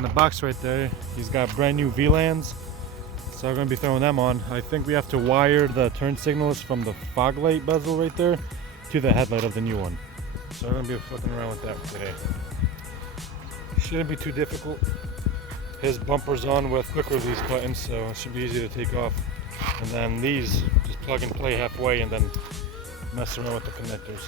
In the box right there, he's got brand new VLANs, so we're going to be throwing them on. I think we have to wire the turn signals from the fog light bezel right there to the headlight of the new one. So we're going to be fucking around with that today. Shouldn't be too difficult. His bumper's on with quick release buttons, so it should be easy to take off. And then these, just plug and play halfway and then mess around with the connectors.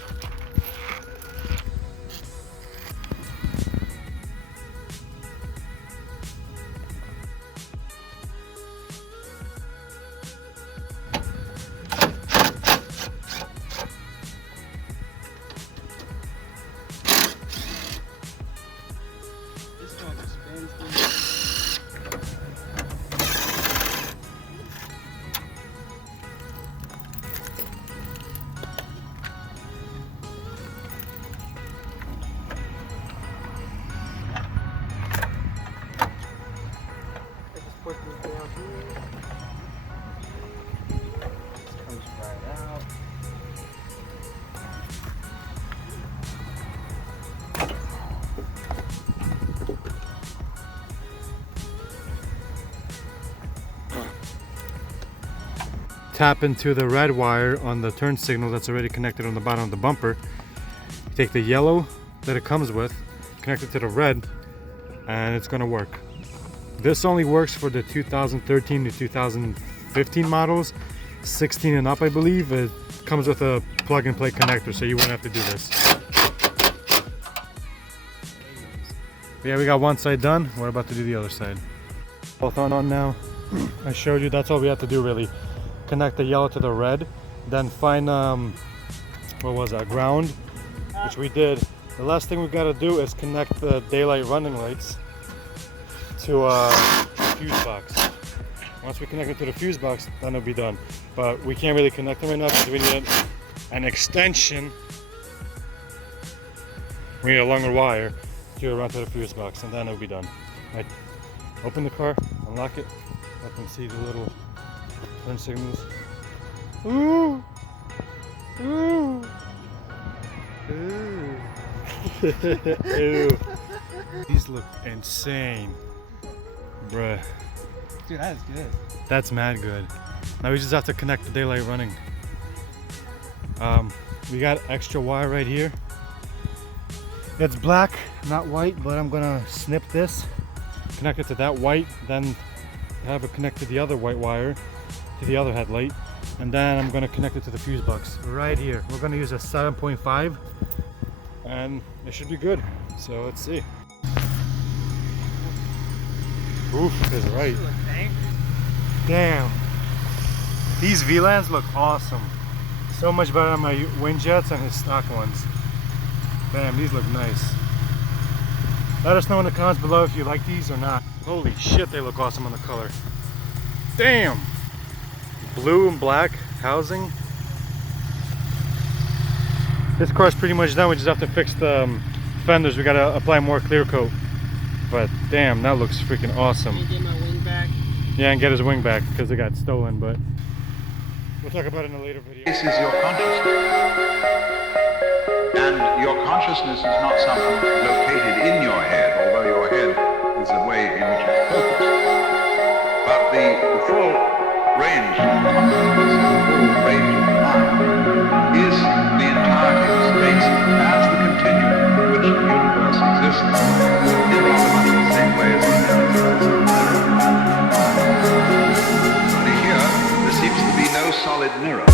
Put this down here. This comes right out. Tap into the red wire on the turn signal that's already connected on the bottom of the bumper. You take the yellow that it comes with, connect it to the red, and it's going to work. This only works for the 2013 to 2015 models, 16 and up I believe. It comes with a plug and play connector, so you won't have to do this. Yeah, we got one side done. We're about to do the other side. Both on now. I showed you, that's all we have to do really. Connect the yellow to the red, then find what was that, ground, which we did. The last thing we got to do is connect the daylight running lights to a fuse box. Once we connect it to the fuse box, then it'll be done. But we can't really connect them right now because we need an extension. We need a longer wire to run to the fuse box, and then it'll be done. I open the car, unlock it, let them see the little turn signals. Ooh! Ooh! Ooh! Ew. These look insane. Bruh. Dude, that is good. That's mad good. Now we just have to connect the daylight running. We got extra wire right here. It's black, not white, but I'm gonna snip this, connect it to that white, then have it connect to the other white wire to the other headlight, and then I'm gonna connect it to the fuse box right here. We're gonna use a 7.5, and it should be good. So let's see. Oof is right. Damn. These VLANs look awesome. So much better than my Windjets and his stock ones. Damn, these look nice. Let us know in the comments below if you like these or not. Holy shit, they look awesome on the color. Damn. Blue and black housing. This car's pretty much done. We just have to fix the fenders. We gotta apply more clear coat. But damn, that looks freaking awesome. Can you get my wing back? Yeah, and get his wing back because it got stolen, but we'll talk about it in a later video. This is your consciousness. And your consciousness is not something located in your head, although your head is the way in which it's focused. But the full range of consciousness, the full range of mind, is the entirety of space as the continuum in which the universe exists, in rather much the same way as the universe. Only here, there seems to be no solid mirror.